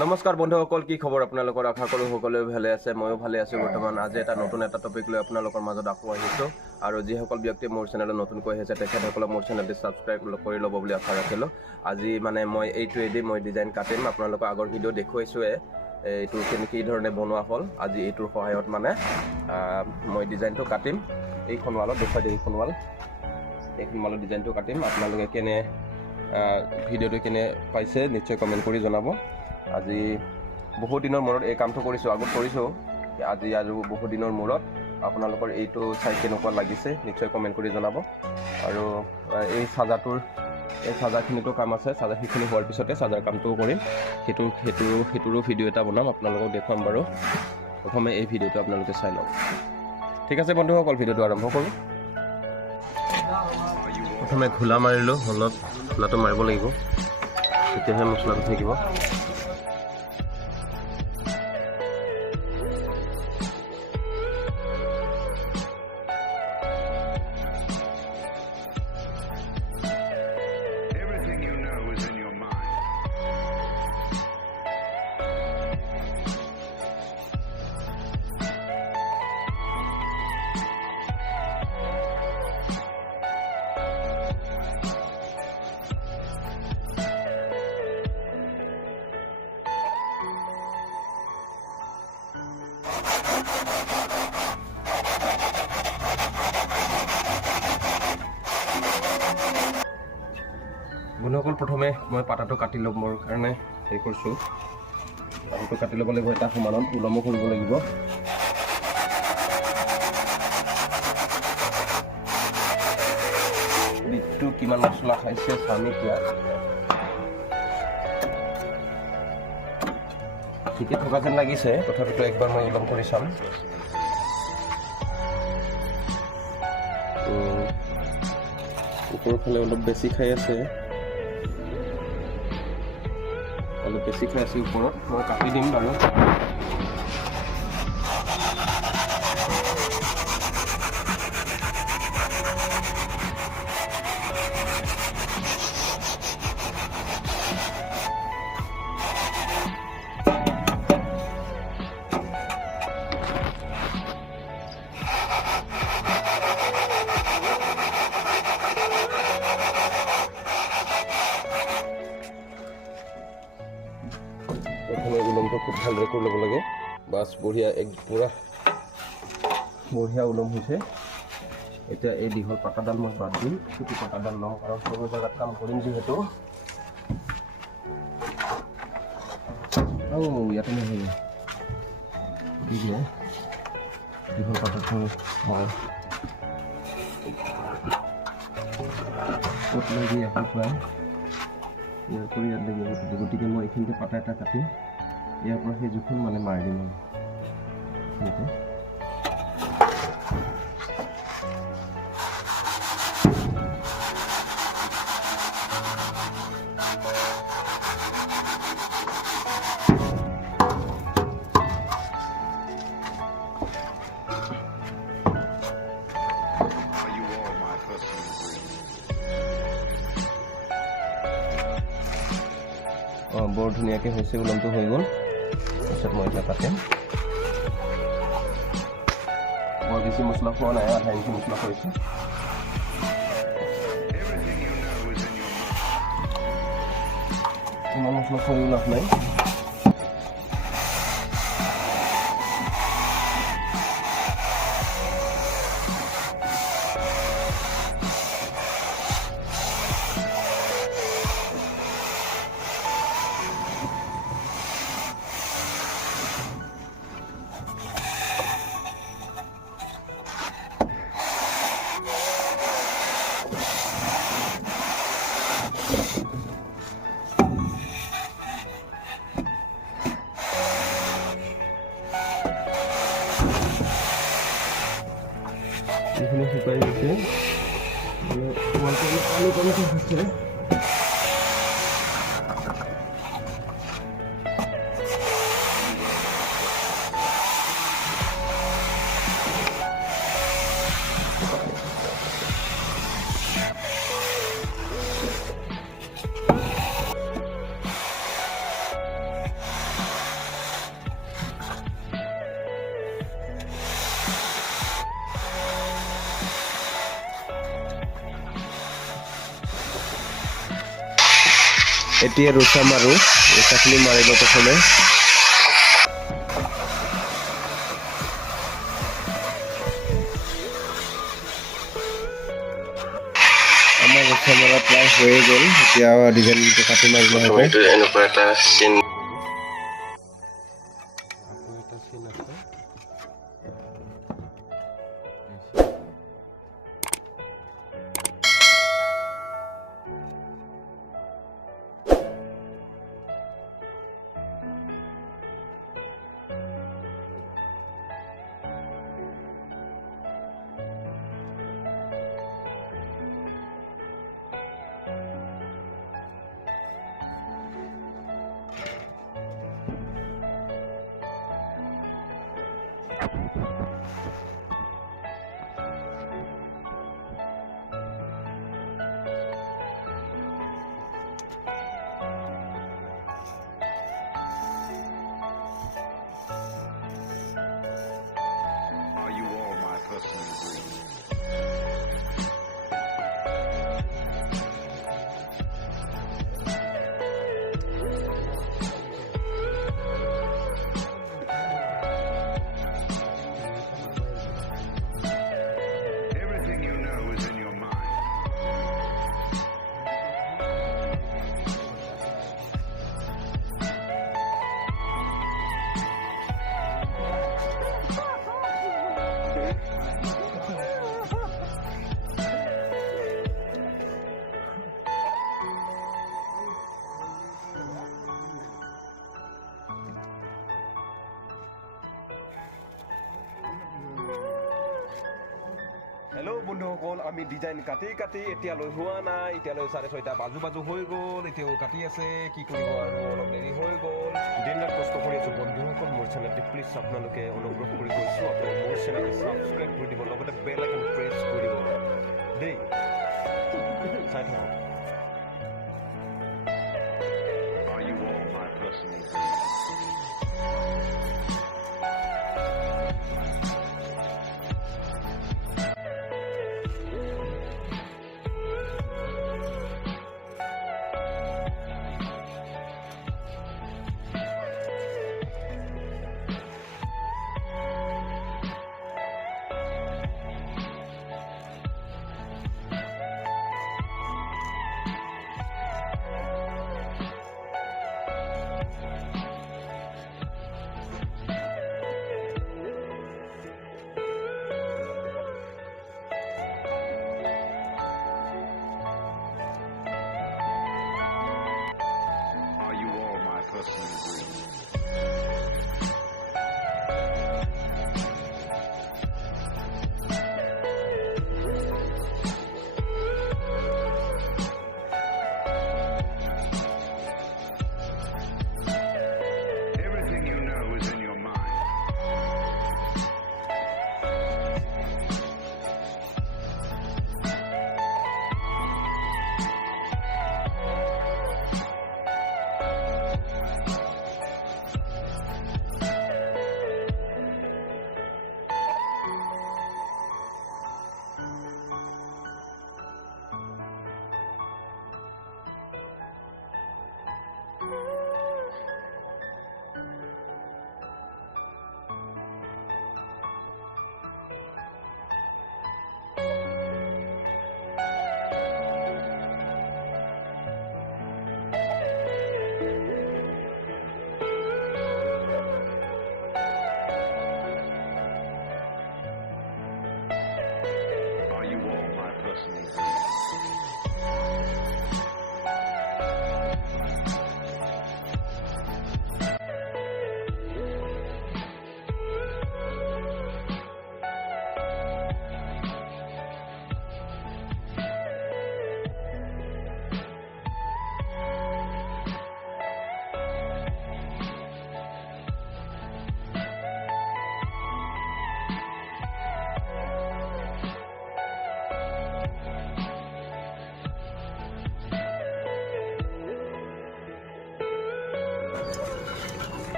নমস্কাৰ বন্ধুসকল, কি খবৰ আপোনালোকৰ? আশা কৰোঁ সকলোৱে ভালে আছে, ময়ো ভালে আছোঁ বৰ্তমান। আজি এটা নতুন টপিক লৈ আপোনালোকৰ মাজত আকৌ আহিছোঁ। আৰু যিসকল ব্যক্তি মোৰ চেনেলত নতুনকৈ আহিছে তেখেতসকলক মোৰ চেনেলটি ছাবস্ক্ৰাইব কৰি ল'ব বুলি আশা ৰাখিলোঁ। আজি মানে মই এইটোৱেদি মই ডিজাইন কাটিম। আপোনালোকৰ আগৰ ভিডিঅ' দেখুৱাইছোঁৱে এইটো কি ধৰণে বনোৱা হ'ল। আজি এইটোৰ সহায়ত মানে মই ডিজাইনটো কাটিম। এইখন ৱালত দেখুৱাই দিম, এইখন ৱালত ডিজাইনটো কাটিম। আপোনালোকে ভিডিঅ'টো কেনে পাইছে নিশ্চয় কমেণ্ট কৰি জনাব। আজি বহুত দিনৰ মূৰত এই কামটো কৰিছোঁ, আগত কৰিছোঁ। আজি আৰু বহুত দিনৰ মূৰত আপোনালোকৰ এইটো চাই কেনেকুৱা লাগিছে নিশ্চয় কমেণ্ট কৰি জনাব। আৰু এই চাৰ্জাৰখিনিতো কাম আছে। সেইখিনি হোৱাৰ পিছতে চাৰ্জাৰ কামটোও কৰিম। সেইটোৰো ভিডিঅ' এটা বনাম, আপোনালোকক দেখুৱাম বাৰু। প্ৰথমে এই ভিডিঅ'টো আপোনালোকে চাই লওক। ঠিক আছে বন্ধুসকল, ভিডিঅ'টো আৰম্ভ কৰোঁ। প্ৰথমে ঘোলা মাৰিলোঁ, অলপ ঘোলাটো মাৰিব লাগিব, তেতিয়াহে মছলাটো থাকিব। বন্ধুসকল, প্ৰথমে মই পাতাটো কাটি ল'বৰ কাৰণে হেৰি কৰিছোঁ। পাতাটো কাটি ল'ব লাগিব, এটা সমানত ওলমো কৰিব লাগিব। বিটটো কিমান মছলা খাইছে চাম এতিয়া। ঠিকে থকা যেন লাগিছে, তথাপিতো একবাৰ মই ওলম কৰি চাম। ওপৰৰ ফালে অলপ বেছি খাই আছে, ওপৰত মই কাটি দিম বাৰু। প্ৰথমে ওলমটো খুব ভালদৰে কৰি ল'ব লাগে। বাছ বঢ়িয়া, পুৰা বঢ়িয়া ওলম হৈছে। এতিয়া এই দীঘল পাতাডাল মই বাদ দিম, চুটি পাতাডাল লওঁ, কাৰণ সৰু জেগাত কাম কৰিম যিহেতু। ইয়াতে নহয়, দীঘল পাতাটো মই ক'ত লাগি এখন খুৱাই ইয়াৰ পৰা ইয়াত লাগিব। গতিকে মই এইখিনিতে পাতা এটা কাটিম, ইয়াৰ পৰা সেই জোখন মানে মাৰি দিম এনেকৈ। বৰ ধুনীয়াকৈ হৈছে, ওলমটো হৈ গ'ল। তাৰপিছত মই এতিয়া কাটিম। বৰ বেছি মছলা খোৱা নাই, আধা ইঞ্চি মছলা কৰিছোঁ। ইমান মছলা খোৱাও লাভ নাই। এইখিনি শুকাই গৈছে, আলু কমকৈ হৈছে। এতিয়া ৰুচা মাৰো ৰুচাখিনি মাৰিব প্ৰথমে আমাৰ ৰুচা মাৰা প্ৰায় হৈয়ে গ'ল এতিয়া ডিজাইনটো কাটি মাৰিব হ'ব এইটো এনেকুৱা এটা চিন হেল্ল' বন্ধুসকল আমি ডিজাইন কাটি কাটি এতিয়ালৈ হোৱা নাই এতিয়ালৈ 6:30 বাজু হৈ গ'ল এতিয়াও কাটি আছে কি কৰিব আৰু অলপ দেৰি হৈ গ'ল দিনৰাত কষ্ট কৰি আছো বন্ধুসকল মোৰ চেনেলটি প্লিজ আপোনালোকে অনুগ্ৰহ কৰি কৈছো আপোনালোকে মোৰ চেনেলটি ছাবস্ক্ৰাইব কৰি দিব লগতে বেল আইকন প্ৰেছ কৰি দিব দেই চাই থাকক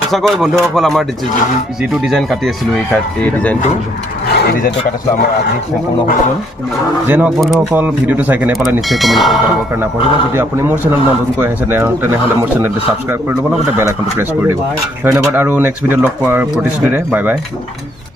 সঁচাকৈ বন্ধুসকল আমাৰ যিটো ডিজাইন কাটি আছিলোঁ এই ডিজাইনটো এই ডিজাইনটো কাটিছিলোঁ আমাৰ আজি সম্পূৰ্ণ হৈ গ'ল যে নহওক বন্ধুসকল ভিডিঅ'টো চাই কেনে পালে নিশ্চয় কমেণ্ট কৰিবৰ কাৰণে নাপাহৰিব যদি আপুনি মোৰ চেনেল নতুনকৈ আহিছে তেনেহ'লে মোৰ চেনেলটো ছাবস্ক্ৰাইব কৰি ল'ব লগতে বেল আইকনটো প্ৰেছ কৰি দিব ধন্যবাদ আৰু নেক্সট ভিডিঅ'ত লগ পোৱাৰ প্ৰতিশ্ৰুতিৰে বাই বাই